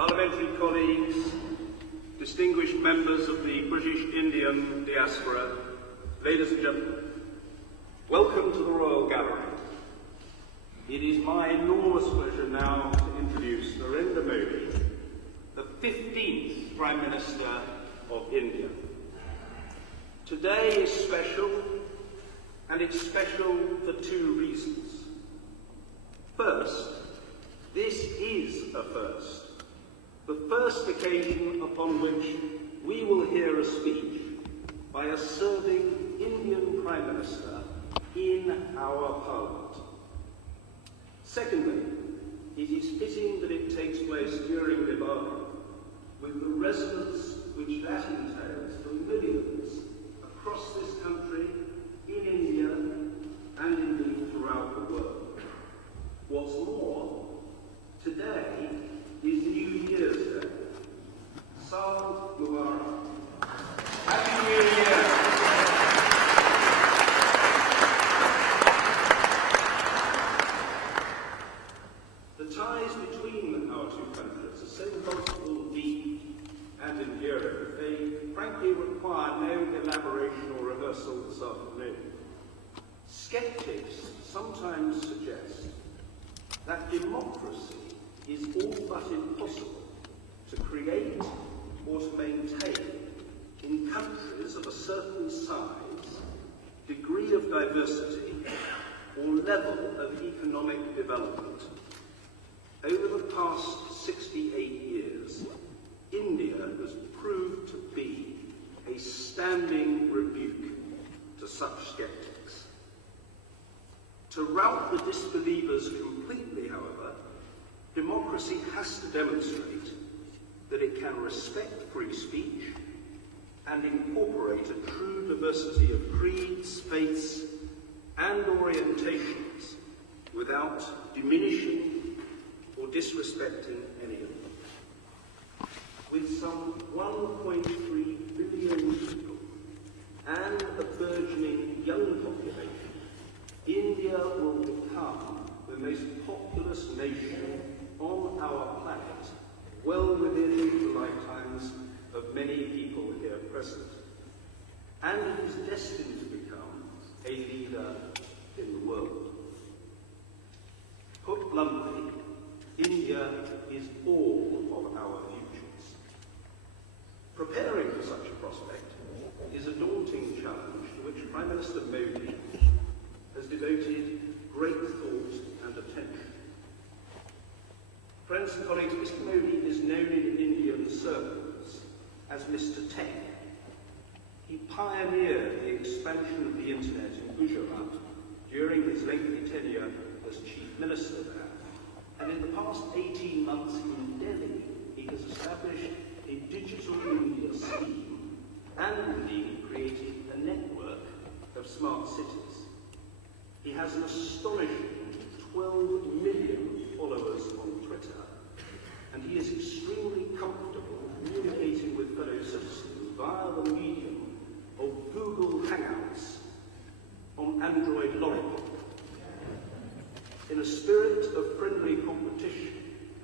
parliamentary colleagues, distinguished members of the British Indian diaspora, ladies and gentlemen, welcome to the Royal Gallery. It is my enormous pleasure now to introduce Narendra Modi, the 15th Prime Minister of India. Today is special, and it's special for two reasons. First, this is a first. The first occasion upon which we will hear a speech by a serving Indian Prime Minister in our Parliament. Secondly, it is fitting that it takes place during Diwali, with the resonance which that entails for millions across this country, in India, and indeed throughout the world. What's more, today is New Year's Day. Sal Mubarak. Happy New Year! The ties between our two countries are so multiple, deep, and enduring, they frankly require no elaboration or rehearsal this afternoon. Skeptics sometimes suggest that democracy is all but impossible to create or to maintain in countries of a certain size, degree of diversity, or level of economic development. Over the past 68 years, India has proved to be a standing rebuke to such skeptics. To rout the disbelievers completely, however, democracy has to demonstrate that it can respect free speech and incorporate a true diversity of creeds, faiths, and orientations without diminishing or disrespecting any of them. With some 1.3 billion people and a burgeoning young population, India will become the most populous nation on our planet, well within the lifetimes of many people here present. And it is destined to become a leader in the world. Put bluntly, India is all of our futures. Preparing for such a prospect is a daunting challenge to which Prime Minister Modi has devoted great thought and attention. Friends and colleagues, Mr. Modi is known in Indian circles as Mr. Tech. He pioneered the expansion of the internet in Gujarat during his lengthy tenure as Chief Minister there. And in the past 18 months in Delhi, he has established a digital India scheme and indeed created a network of smart cities. He has an astonishing 12 million followers on Twitter, and he is extremely comfortable communicating with fellow citizens via the medium of Google Hangouts on Android Lollipop. In a spirit of friendly competition,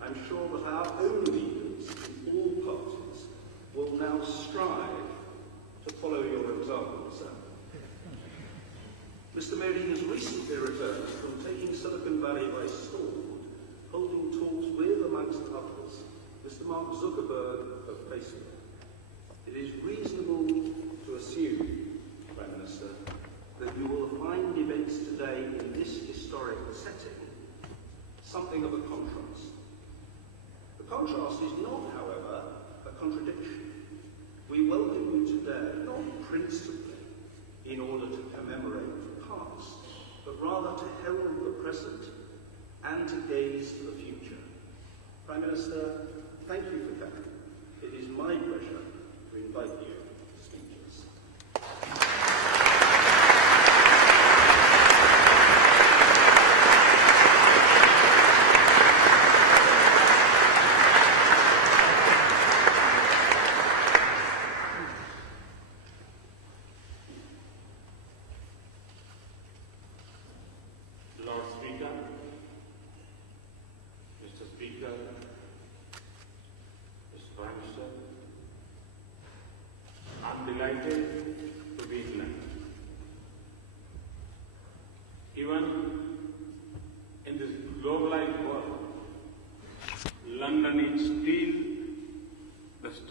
I'm sure that our own leaders in all parties will now strive to follow your example, sir. Mr. Modi has recently returned from taking Silicon Valley by storm, holding talks with, amongst others, Mr. Mark Zuckerberg of Facebook. It is reasonable to assume, Prime Minister, that you will find events today in this historic setting something of a contrast. The contrast is not, however, a contradiction. We welcome you today, not principally in order to commemorate the past, but rather to herald the present and to gaze to the future. Prime Minister, thank you for coming. It is my pleasure to invite you to speak to us.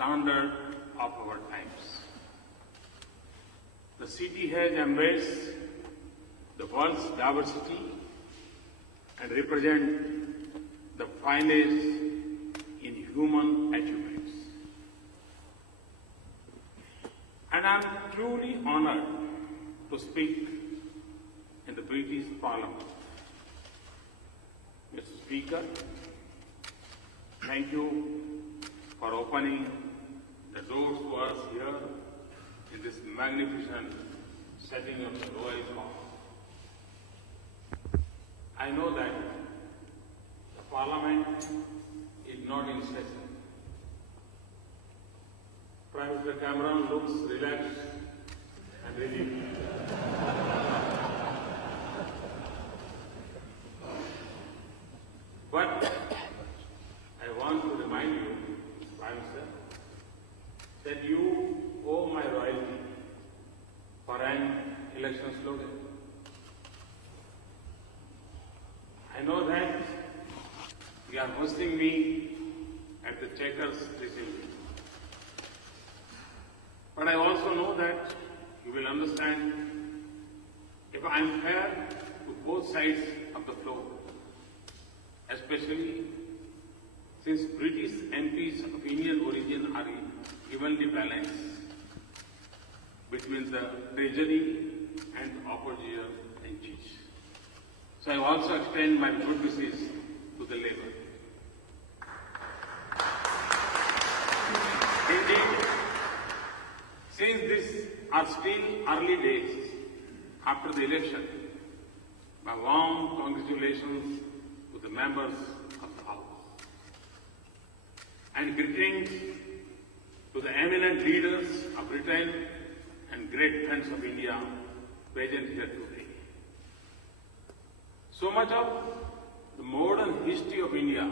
standard of our times. The city has embraced the world's diversity and represent the finest in human achievements. And I am truly honored to speak in the British Parliament. Mr. Speaker, thank you for opening the doors to us here in this magnificent setting of the Royal Hall. I know that the Parliament is not in session. Prime Minister Cameron looks relaxed and relieved. But I want to remind you, Prime Minister, that you owe my royalty for an election slogan. I know that you are hosting me at the Checkers dressing room. But I also know that you will understand if I am fair to both sides of the floor, especially since British MPs of Indian origin are evenly balanced between the Treasury and opposition benches. So I also extend my good wishes to the Labour. Indeed, since these are still early days after the election, my warm congratulations to the members of the House and greetings to the eminent leaders of Britain and great friends of India present here today. So much of the modern history of India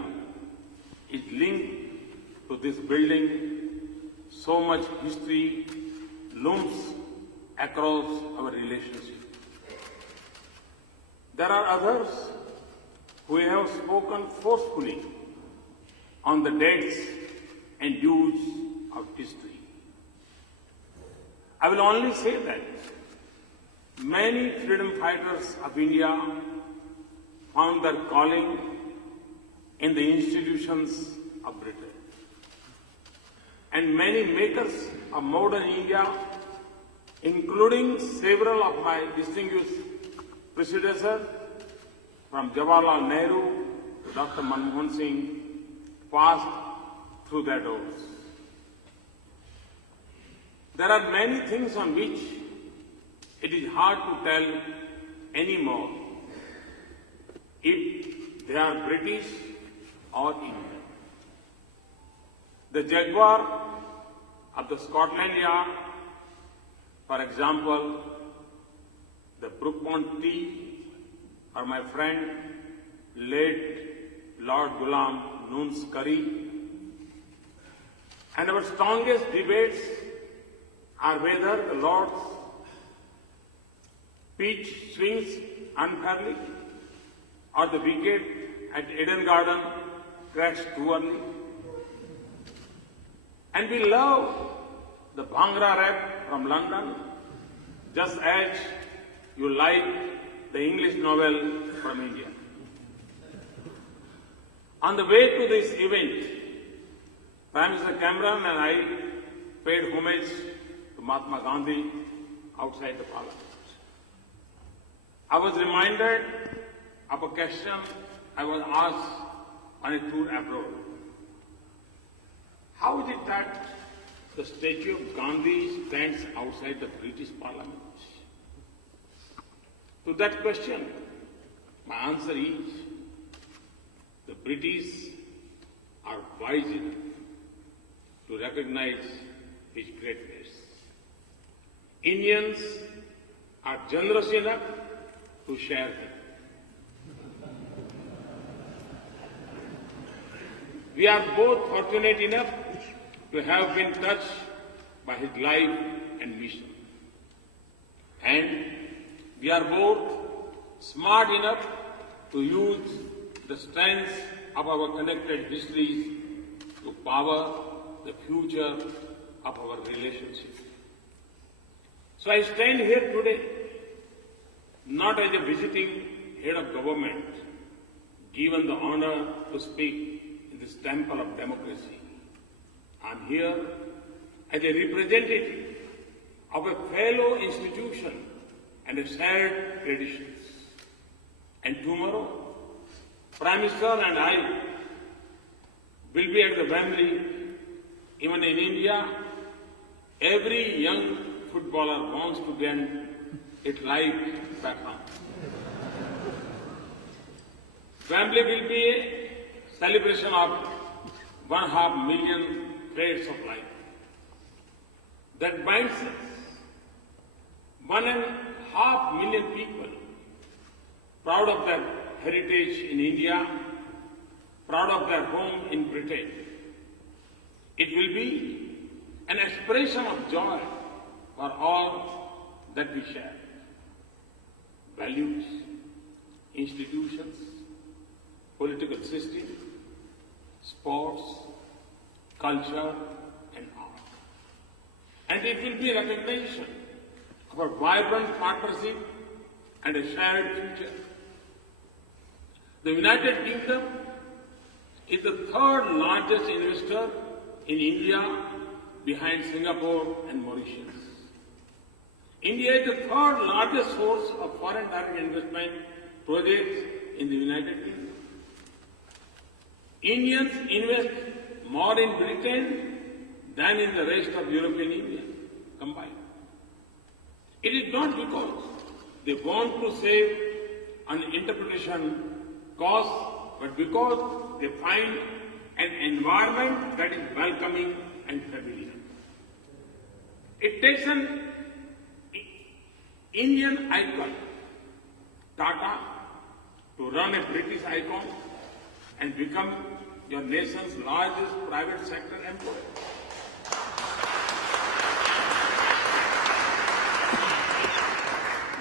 is linked to this building. So much history looms across our relationship. There are others who have spoken forcefully on the dates and dues of history. I will only say that many freedom fighters of India found their calling in the institutions of Britain. And many makers of modern India, including several of my distinguished predecessors, from Jawaharlal Nehru to Dr. Manmohan Singh, passed through their doors. There are many things on which it is hard to tell anymore if they are British or Indian. The Jaguar of the Scotland Yard, for example, the Brookmont tea, or my friend, late Lord Ghulam Noon's curry. And our strongest debates are whether the Lord's pitch swings unfairly or the wicket at Eden Garden cracks too early. And we love the Bhangra rap from London, just as you like the English novel from India. On the way to this event, Prime Minister Cameron and I paid homage to Mahatma Gandhi outside the Parliament. I was reminded of a question I was asked on a tour abroad. How is it that the statue of Gandhi stands outside the British Parliament? To that question, my answer is, the British are wise enough to recognize his greatness. Indians are generous enough to share them. We are both fortunate enough to have been touched by his life and mission. And we are both smart enough to use the strengths of our connected histories to power the future of our relationship. So I stand here today not as a visiting head of government, given the honor to speak in this temple of democracy. I'm here as a representative of a fellow institution and a shared traditions. And tomorrow, Prime Minister and I will be at the Wembley. Even in India, every young footballer wants to get it live back home. Wembley will be a celebration of 1.5 million threads of life that binds us. 1.5 million people proud of their heritage in India, proud of their home in Britain. It will be an expression of joy for all that we share. Values, institutions, political system, sports, culture, and art. And it will be a recognition of a vibrant partnership and a shared future. The United Kingdom is the third largest investor in India behind Singapore and Mauritius. India is the third largest source of foreign direct investment projects in the United Kingdom. Indians invest more in Britain than in the rest of European Union combined. It is not because they want to save on interpretation costs, but because they find an environment that is welcoming and familiar. It takes an Indian icon, Tata, to run a British icon and become your nation's largest private sector employer.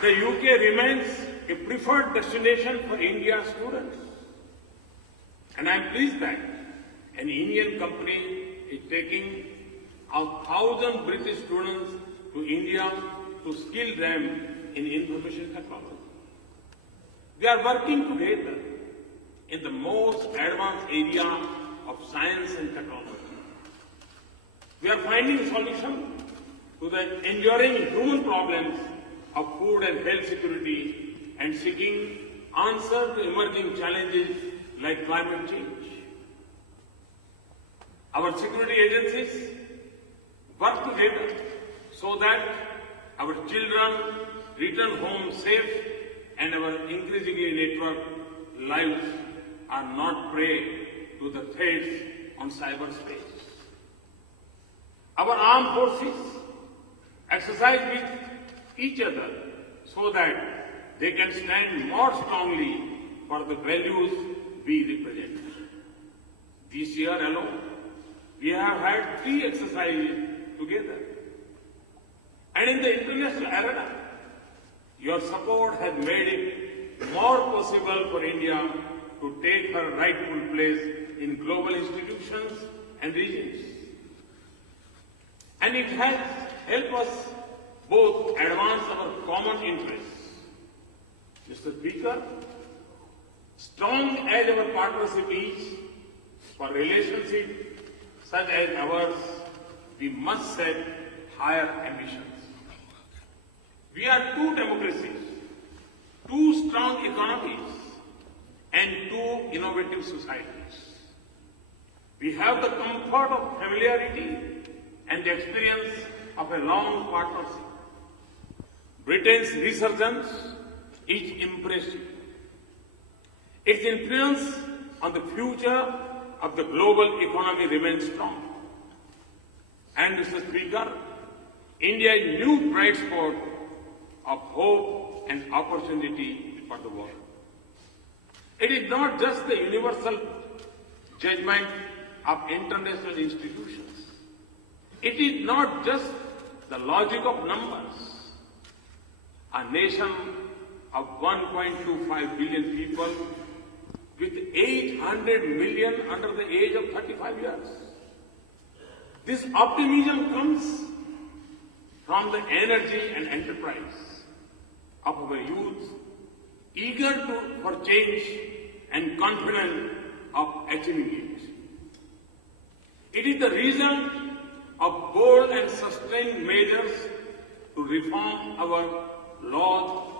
The UK remains a preferred destination for India's students. And I am pleased that an Indian company is taking 1,000 British students to India to skill them in information technology. We are working together in the most advanced area of science and technology. We are finding solutions to the enduring human problems of food and health security and seeking answers to emerging challenges like climate change. Our security agencies work together so that our children return home safe and our increasingly networked lives are not prey to the threats on cyberspace. Our armed forces exercise with each other so that they can stand more strongly for the values we represent. This year alone, we have had 3 exercises together. And in the international arena, your support has made it more possible for India to take her rightful place in global institutions and regions. And it has helped us both advance our common interests. Mr. Speaker, strong as our partnership is, for relationships such as ours, we must set higher ambitions. We are 2 democracies, 2 strong economies, and 2 innovative societies. We have the comfort of familiarity and the experience of a long partnership. Britain's resurgence is impressive. Its influence on the future of the global economy remains strong. And, Mr. Speaker, India's new bright spot of hope and opportunity for the world. It is not just the universal judgment of international institutions. It is not just the logic of numbers. A nation of 1.25 billion people with 800 million under the age of 35 years. This optimism comes from the energy and enterprise of our youth, eager for change and confident of achieving it. It is the result of bold and sustained measures to reform our laws,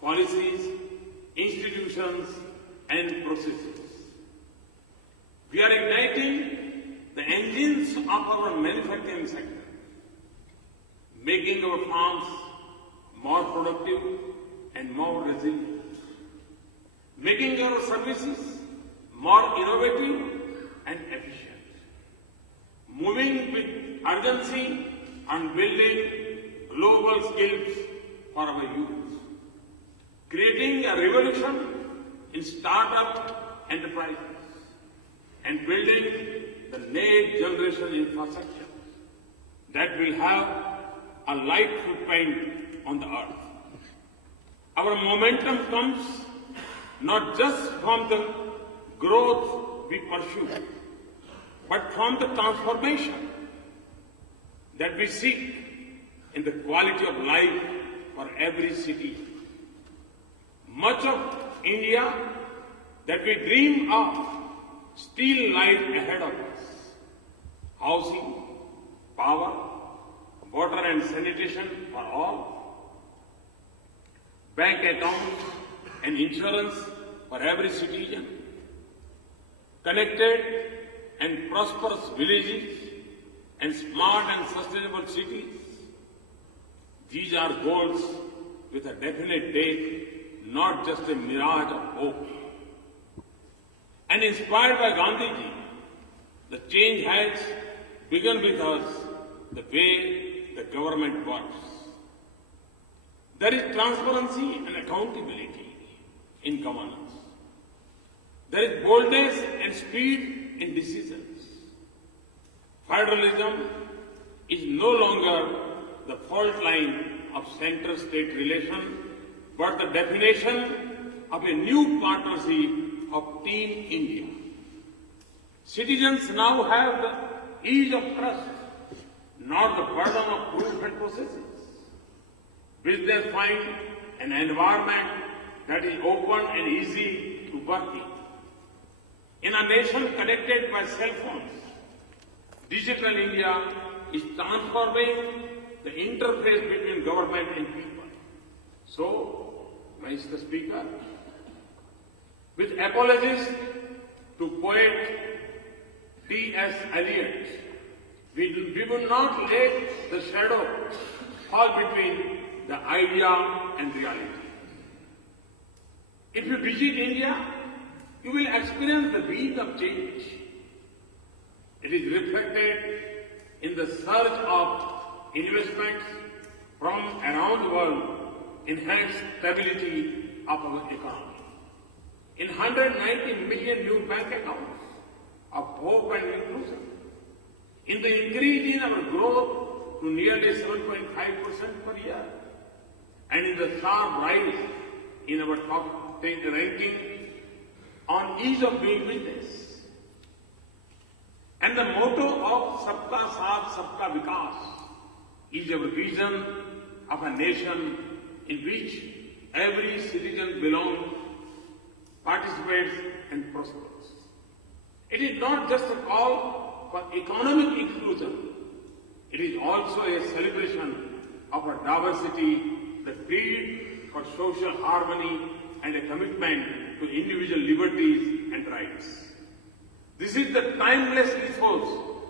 policies, institutions, and processes. We are igniting the engines of our manufacturing sector, making our farms more productive and more resilient, making our services more innovative and efficient, moving with urgency on building global skills for our youth, creating a revolution in startup enterprises, and building the next generation infrastructure that will have a light footprint on the earth. Our momentum comes not just from the growth we pursue, but from the transformation that we seek in the quality of life for every citizen. Much of India that we dream of still lies ahead of us. Housing, power, water and sanitation for all, bank accounts and insurance for every citizen, connected and prosperous villages, and smart and sustainable cities. These are goals with a definite date, not just a mirage of hope. And inspired by Gandhiji, the change has begun with us, the way the government works. There is transparency and accountability in governance. There is boldness and speed in decisions. Federalism is no longer the fault line of center-state relation, but the definition of a new partnership of Team India. Citizens now have the ease of trust, not the burden of proof and processes. Business find an environment that is open and easy to work in. In a nation connected by cell phones, Digital India is transforming the interface between government and people. So, Mr. Speaker, with apologies to poet T.S. Eliot, we will not let the shadow fall between the idea and reality. If you visit India, you will experience the beat of change. It is reflected in the surge of investments from around the world, enhanced stability of our economy. In 190 million new bank accounts of hope and inclusion. In the increase in our growth to nearly 7.5% per year. And in the sharp rise in our top 10 ranking on ease of doing business. And the motto of Sabka Saath, Sabka Vikas is our vision of a nation in which every citizen belongs, participates and prospers. It is not just a call for economic inclusion. It is also a celebration of our diversity, the creed for social harmony and a commitment to individual liberties and rights. This is the timeless ethos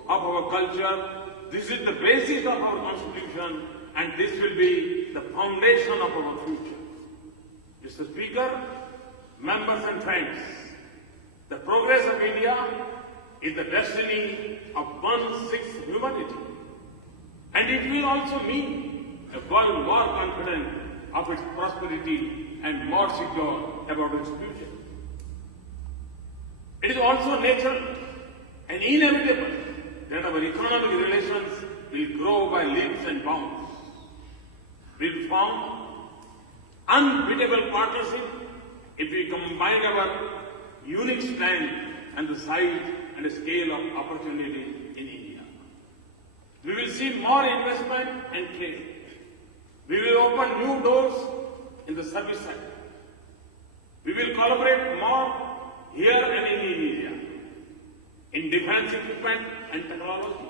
of our culture, this is the basis of our constitution, and this will be the foundation of our future. Mr. Speaker, members and friends, the progress of India is the destiny of 1/6 humanity. And it will also mean a world more confident of its prosperity and more secure about its future. It is also natural and inevitable that our economic relations will grow by leaps and bounds. We will form unbeatable partnership if we combine our unique strength and the size and scale of opportunity in India. We will see more investment and trade. We will open new doors in the service sector. We will collaborate more here and in India in defense equipment and technology.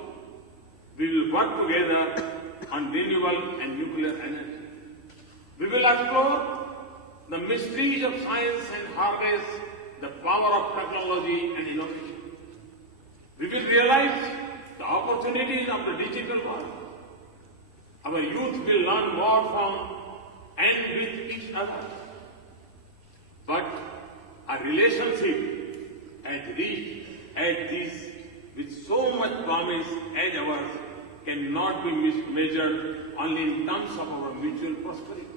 We will work together on renewable and nuclear energy. We will explore the mysteries of science and harness the power of technology and innovation. We will realize the opportunities of the digital world. Our youth will learn more from and with each other. But a relationship as rich as this, with so much promise as ours, cannot be measured only in terms of our mutual prosperity.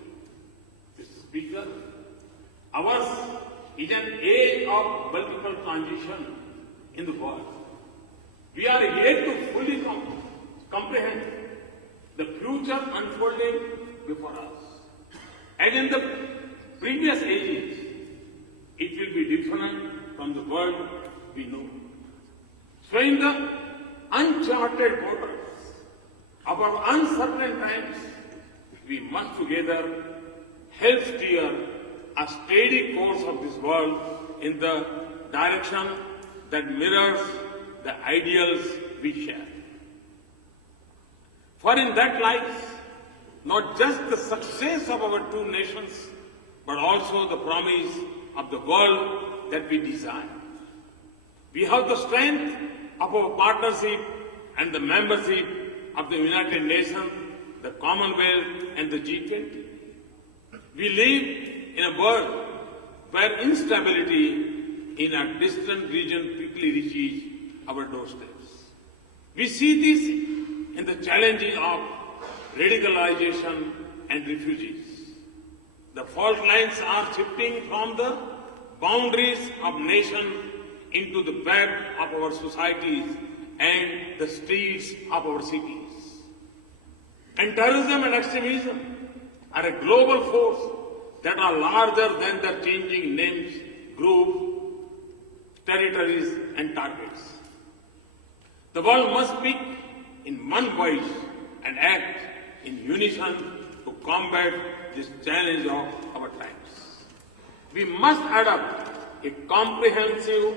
Mr. Speaker, ours is an age of multiple transition in the world. We are yet to fully comprehend the future unfolding before us. As in the previous ages, it will be different from the world we know. So in the uncharted waters of our uncertain times, we must together help steer a steady course of this world in the direction that mirrors the ideals we share. For in that lies not just the success of our two nations, but also the promise of the world that we desire. We have the strength of our partnership and the membership of the United Nations, the Commonwealth and the G20. We live in a world where instability in a distant region quickly reaches our doorsteps. We see this in the challenges of radicalization and refugees. The fault lines are shifting from the boundaries of nations into the web of our societies and the streets of our cities. And terrorism and extremism are a global force that are larger than their changing names, groups, territories and targets. The world must speak in one voice and act in unison to combat this challenge of our times. We must adopt a comprehensive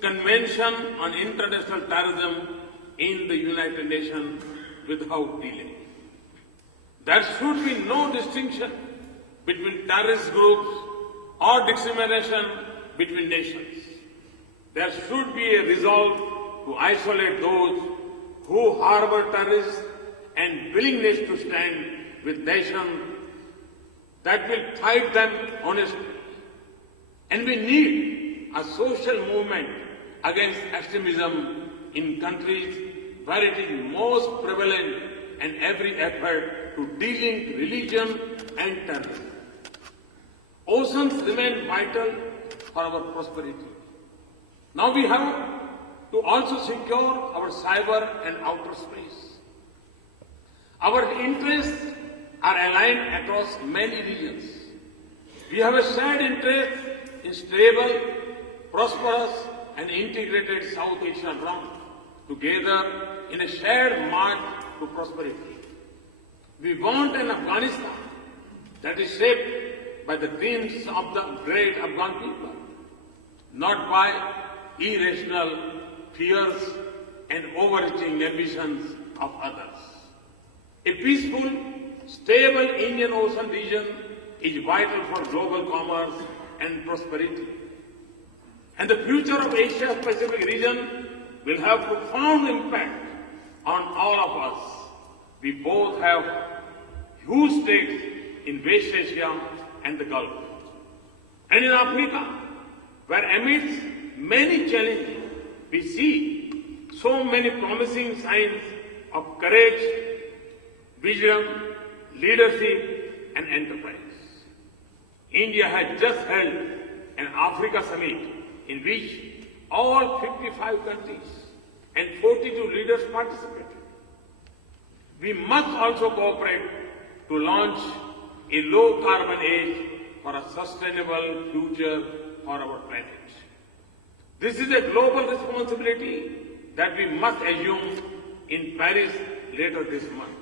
convention on international terrorism in the United Nations without delay. There should be no distinction between terrorist groups or discrimination between nations. There should be a resolve to isolate those who harbor terrorists and willingness to stand with nations that will fight them honestly. And we need a social movement against extremism in countries where it is most prevalent and every effort to delink religion and terrorism. Oceans remain vital for our prosperity. Now we have to also secure our cyber and outer space. Our interests are aligned across many regions. We have a shared interest in stable, prosperous and integrated South Asian realm, together in a shared march to prosperity. We want an Afghanistan that is shaped by the dreams of the great Afghan people, not by irrational fears and overreaching ambitions of others. A peaceful, stable Indian Ocean region is vital for global commerce and prosperity. And the future of Asia-Pacific region will have profound impact on all of us. We both have huge stakes in West Asia and the Gulf. And in Africa, where amidst many challenges, we see so many promising signs of courage, wisdom, leadership and enterprise. India has just held an Africa summit in which all 55 countries and 42 leaders participated. We must also cooperate to launch a low-carbon age for a sustainable future for our planet. This is a global responsibility that we must assume in Paris later this month.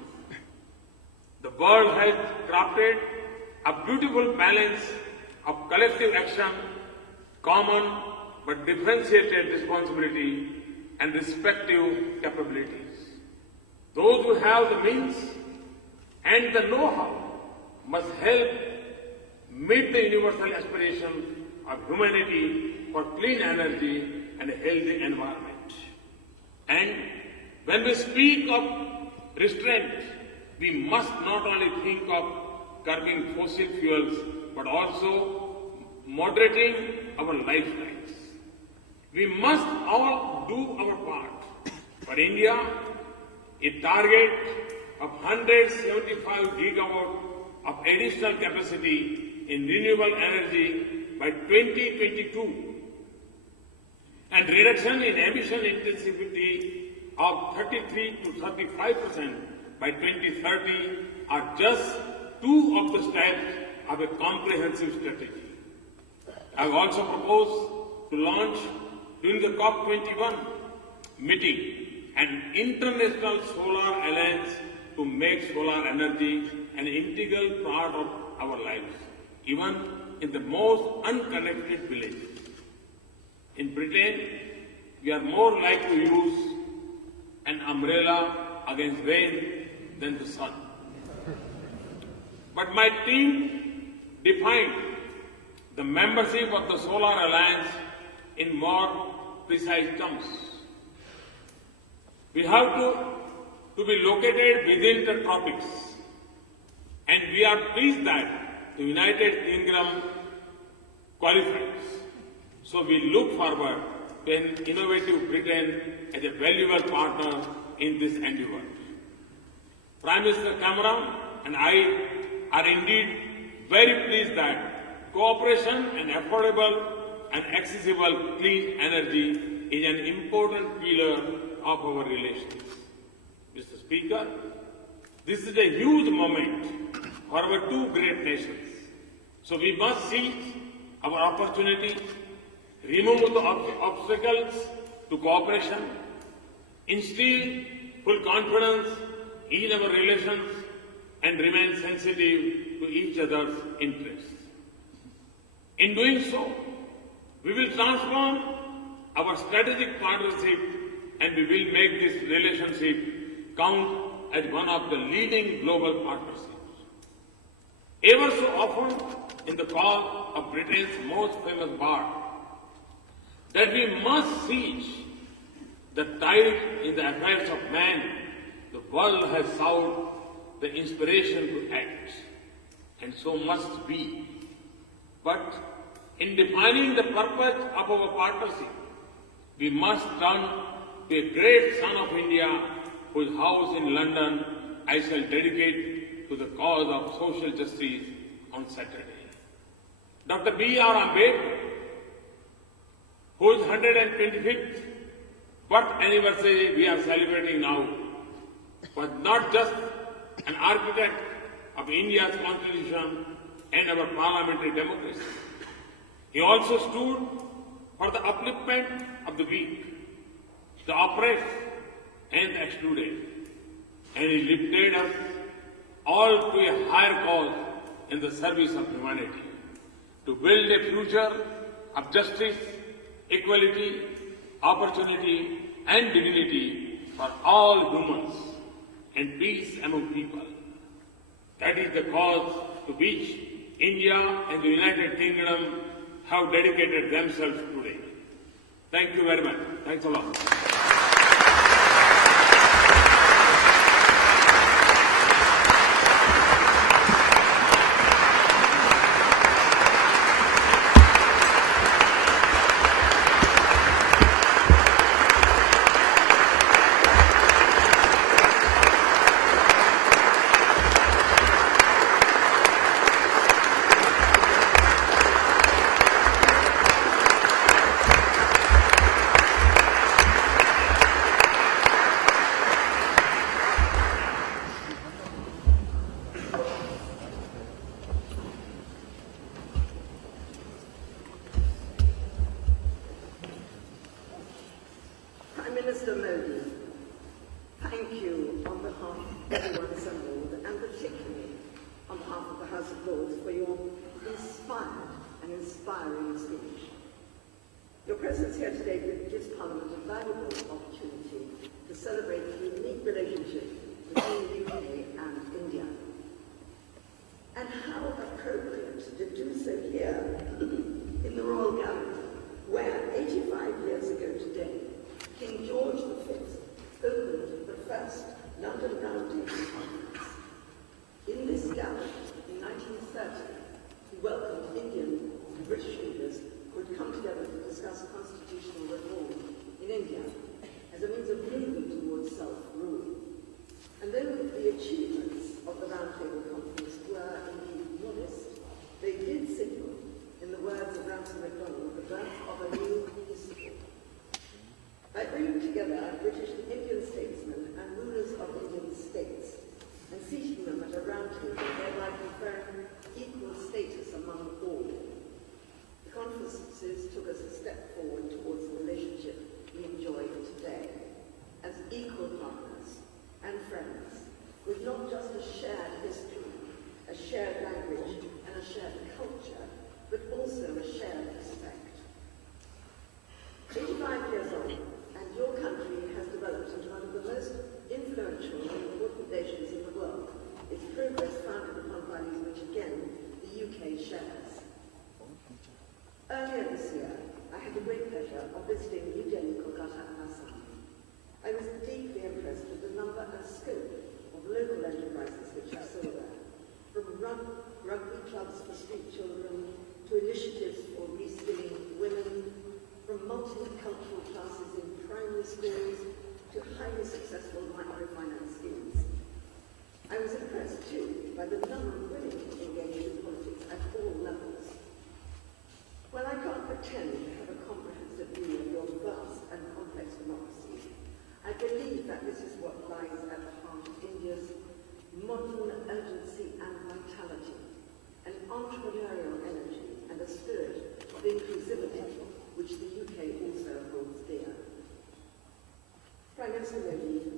The world has crafted a beautiful balance of collective action, common but differentiated responsibility, and respective capabilities. Those who have the means and the know-how must help meet the universal aspiration of humanity for clean energy and a healthy environment. And when we speak of restraint, we must not only think of curbing fossil fuels, but also moderating our lifestyles. We must all do our part. For India, a target of 175 gigawatt of additional capacity in renewable energy by 2022 and reduction in emission intensity of 33 to 35% by 2030 are just two of the steps of a comprehensive strategy. I have also proposed to launch during the COP21 meeting an international solar alliance to make solar energy an integral part of our lives, even in the most unconnected villages. In Britain, we are more likely to use an umbrella against rain than the sun. But my team defined the membership of the Solar Alliance in more precise terms. We have to be located within the tropics, and we are pleased that the United Kingdom qualifies. So we look forward to an innovative Britain as a valuable partner in this endeavour. Prime Minister Cameron and I are indeed very pleased that cooperation and affordable and accessible clean energy is an important pillar of our relations. Mr. Speaker, this is a huge moment for our two great nations. So we must seize our opportunity, remove the obstacles to cooperation, instill full confidence in our relations, and remain sensitive to each other's interests. In doing so, we will transform our strategic partnership and we will make this relationship count as one of the leading global partnerships. Ever so often in the call of Britain's most famous bard, that we must seize the tide in the affairs of man, the world has sought the inspiration to act, and so must we. But in defining the purpose of our partnership, we must turn to a great son of India whose house in London I shall dedicate to the cause of social justice on Saturday. Dr. B.R. Ambedkar, whose 125th birth anniversary we are celebrating now, was not just an architect of India's constitution and our parliamentary democracy. He also stood for the upliftment of the weak, the oppressed, and the excluded. And he lifted us all to a higher cause in the service of humanity, to build a future of justice, equality, opportunity, and dignity for all humans, and peace among people. That is the cause to which India and the United Kingdom have dedicated themselves today. Thank you very much. Thanks a lot. Prime Minister Modi, thank you on behalf presence here today gives Parliament a valuable opportunity to celebrate the unique relationship between the UK and India. And how appropriate to do so here in the Royal Gallery, where 85 years ago today, King George V opened the first London Round Table Conference. In this gallery, in 1930, he welcomed Indian and British leaders who had come together to discuss constitutional reform in India as a means of movement towards self-rule. And though the achievements of the Round Table Conference were indeed modest, they did signal, in the words of Ramsay MacDonald, the birth of a new history. By bringing together British and Indian statesmen and rulers of Indian states and seating them at a round table, thereby conferring equal status among all. The conferences took us a step forward towards the relationship we enjoy today as equal partners and friends, with not just a shared history, a shared language, and a shared culture, but also a shared respect. 85 years on, and your country has developed into one of the most influential and important nations in the world, its progress founded upon values which, again, the UK shares. Earlier this year, I had the great pleasure of visiting New Delhi, Kolkata, and Assam. I was deeply impressed with the number and scope of local enterprises which I saw there, from rugby clubs for street children to initiatives for reskilling women, from multicultural classes in primary schools to highly successful microfinance schemes. I was impressed too by the number of women engaged in politics at all levels. While I can't pretend to have a comprehensive view of your vast and complex democracy, I believe that this is what lies at the heart of India's modern urgency and vitality, an entrepreneurial energy and a spirit of inclusivity, which the UK also holds dear. Prime Minister Modi,